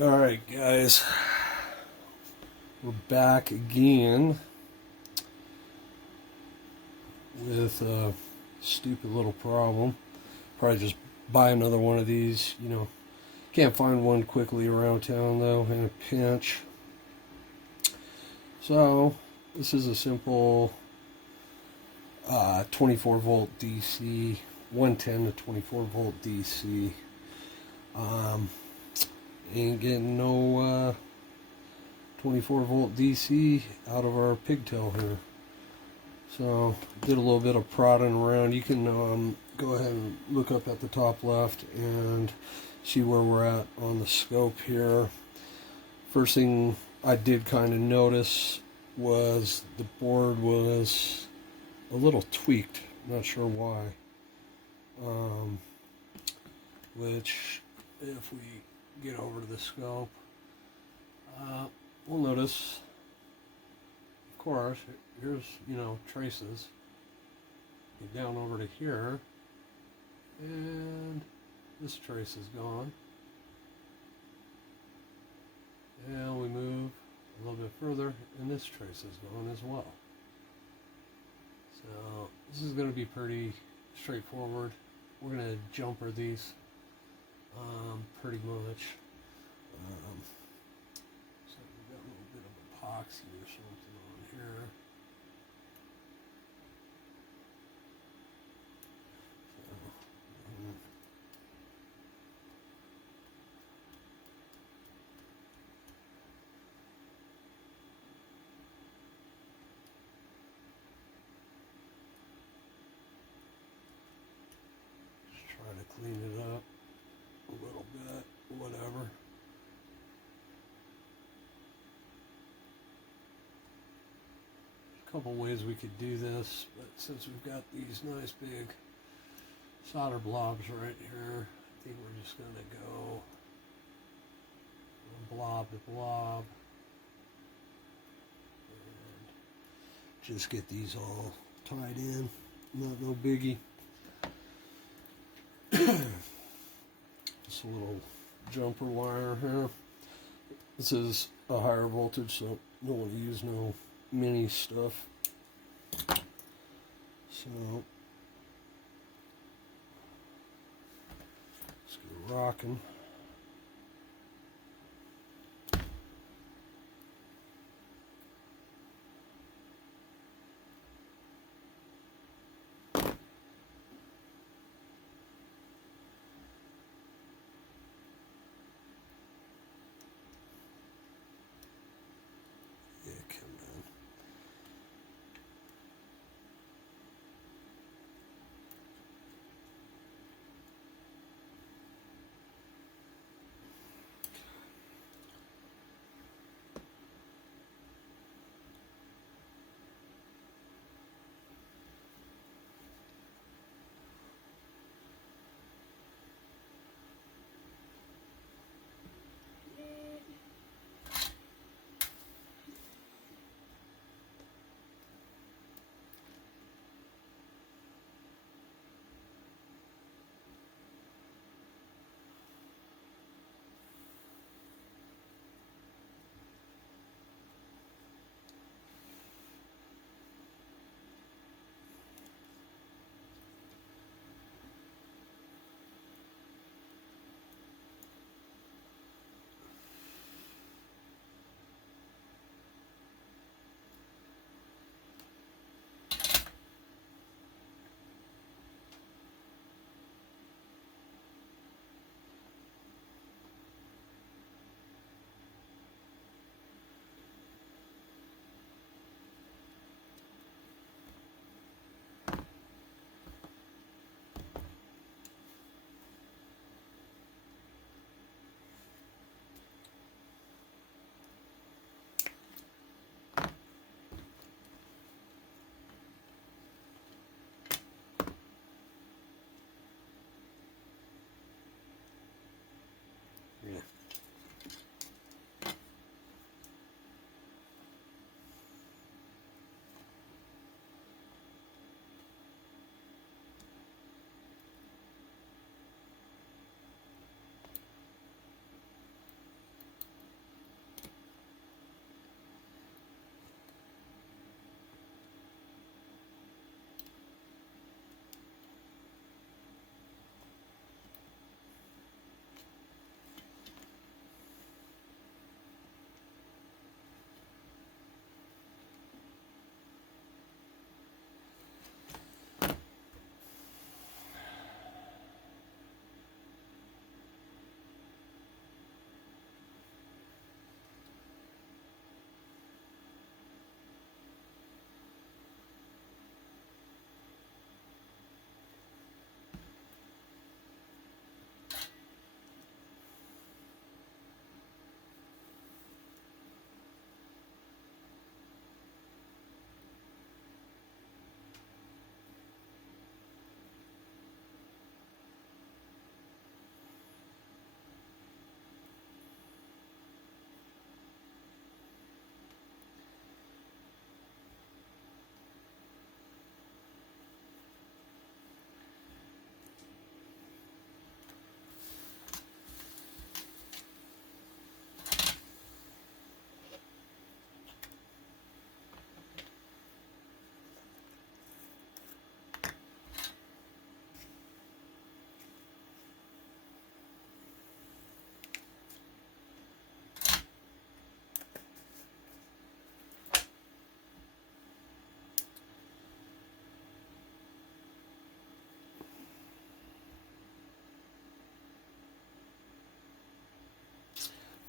Alright, guys, we're back again with a stupid little problem. Probably just buy another one of these, Can't find one quickly around town, though, in a pinch. So, this is a simple 24 volt DC, 110 to 24 volt DC. Ain't getting no 24 volt DC out of our pigtail here. So did a little bit of prodding around. You can go ahead and look up at the top left and see where we're at on the scope here. First thing I did kind of notice was the board was a little tweaked. Not sure why. Which, if we get over to the scope, we'll notice, of course, here's, traces. Get down over to here, and this trace is gone. And we move a little bit further, and this trace is gone as well. So this is going to be pretty straightforward. We're going to jumper these pretty much. So we've got a little bit of epoxy or something on here. Just try to clean it up a little bit, whatever. A couple ways we could do this, but since we've got these nice big solder blobs right here, I think we're just going to go blob to blob and just get these all tied in. Not no biggie. Just a little jumper wire here. This is a higher voltage, so don't want to use no mini stuff. So let's get rocking. Yeah, come on.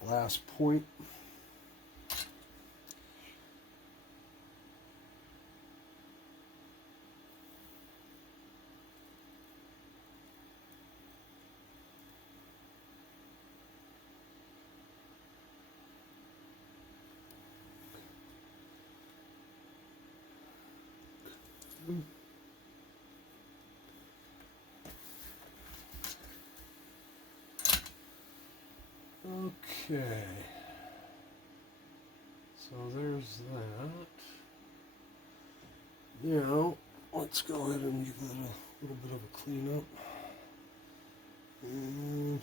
last point. Okay, so there's that. Now, let's go ahead and give that a little bit of a cleanup. And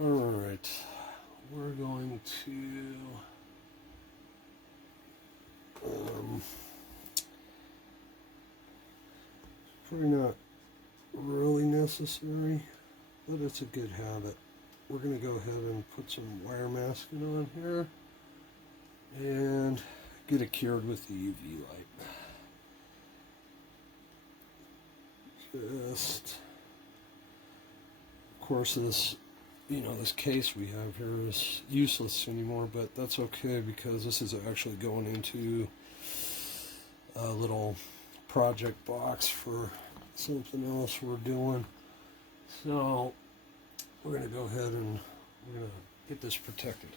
all right, we're going to probably not really necessary, but it's a good habit. We're going to go ahead and put some wire masking on here and get it cured with the UV light. Just, of course, this this case we have here is useless anymore, but that's okay because this is actually going into a little project box for something else we're doing. So we're going to go ahead and we're going to get this protected.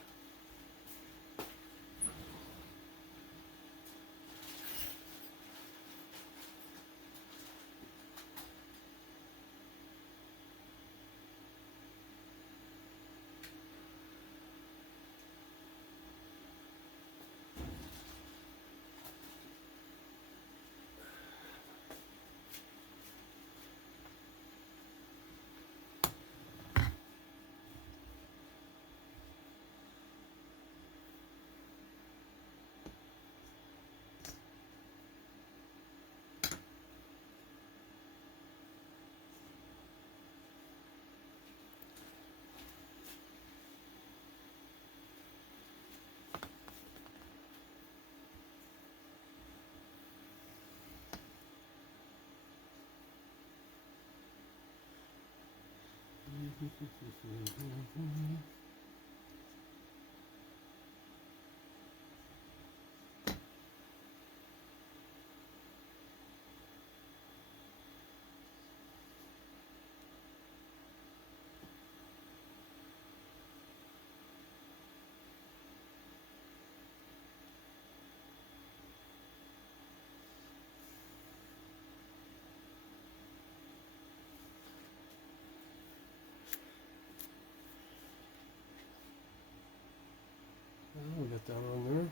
We got that on there.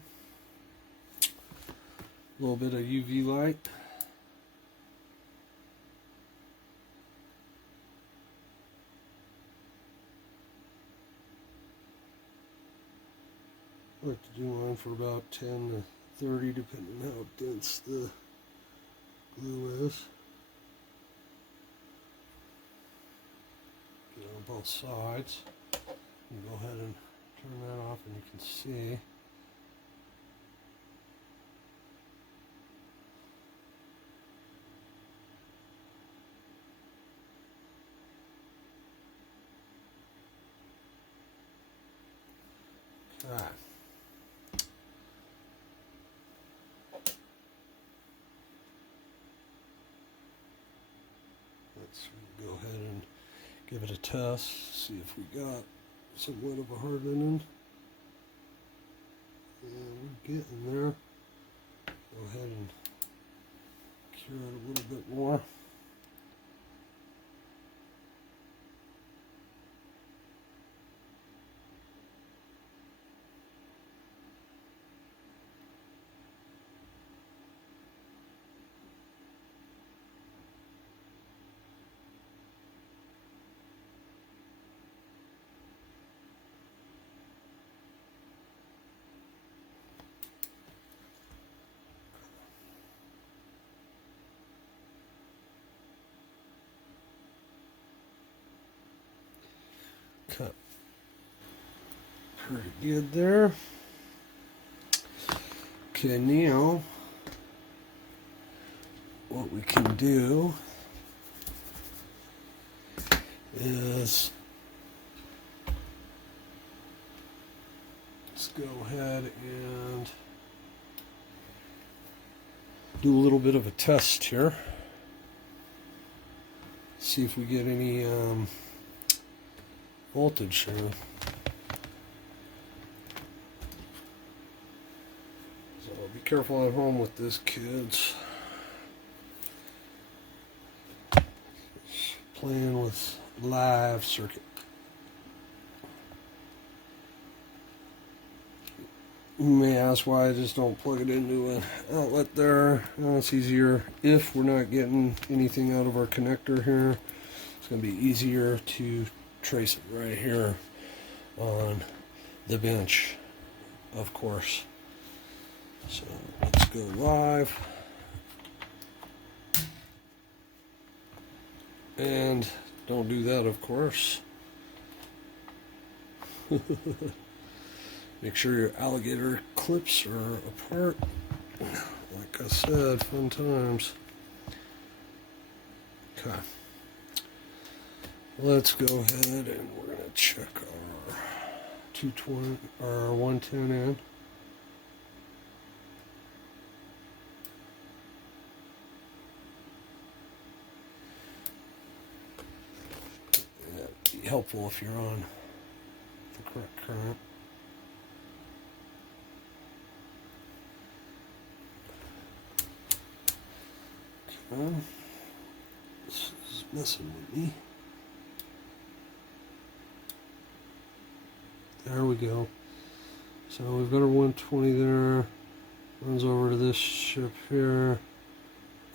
A little bit of UV light. I like to do mine for about 10 to 30, depending on how dense the glue is. Get it on both sides. You go ahead and turn that off and you can see. Okay. Let's go ahead and give it a test, see if we got somewhat of a hardening. And we're getting there. Go ahead and cure it a little bit more. Pretty good there. Okay, now what we can do is let's go ahead and do a little bit of a test here. See if we get any voltage here. So be careful at home with this, kids. Playing with live circuit. You may ask why I just don't plug it into an outlet there. It's easier if we're not getting anything out of our connector here. It's going to be easier to trace it right here on the bench, of course. So let's go live. And don't do that, of course. Make sure your alligator clips are apart. Like I said, fun times. Okay. Let's go ahead and we're going to check our 220, our 110 in. That'd be helpful if you're on the correct current. This is messing with me. There we go. So we've got our 120 there. Runs over to this ship here.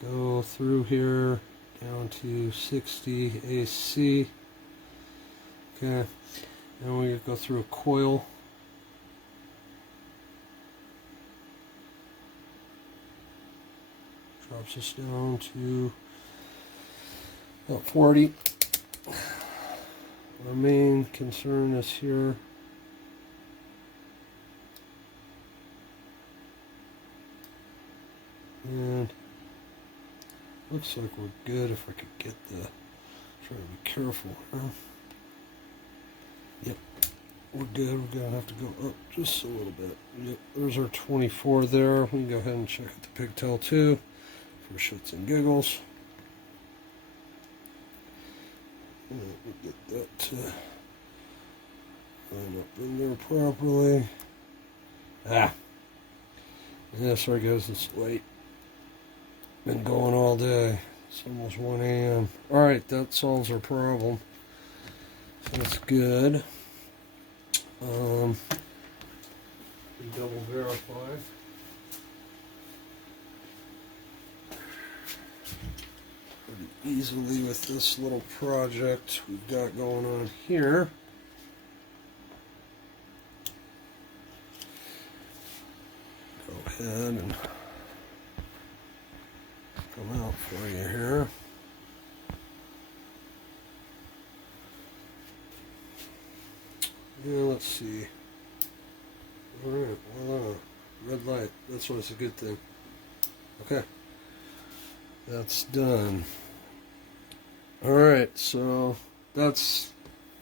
Go through here down to 60 AC. Okay. And we go through a coil. Drops us down to about 40. Our main concern is here. And looks like we're good if I could get the, try to be careful, huh? Yep, we're good. We're gonna have to go up just a little bit. Yep, there's our 24 there. We can go ahead and check out the pigtail too, for shits and giggles. Let me get that to line up in there properly. Yeah, sorry guys, it's late. Been going all day. It's almost 1 a.m. Alright, that solves our problem. So that's good. We double verify. Pretty easily with this little project we've got going on here. Go ahead and come out for you here. Yeah, let's see. Alright, well, red light. That's what's a good thing. Okay. That's done. Alright, so that's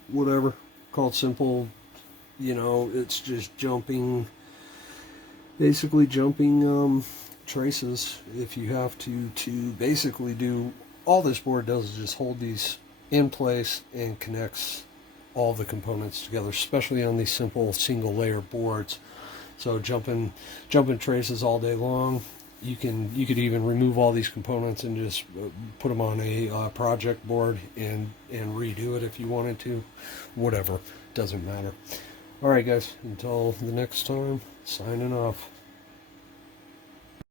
whatever. Called simple. You know, it's just jumping, basically jumping traces if you have to basically do, all this board does is just hold these in place and connects all the components together, especially on these simple single layer boards. So jumping traces all day long. You could even remove all these components and just put them on a project board and redo it if you wanted to. Whatever, doesn't matter. All right, guys. Until the next time, signing off.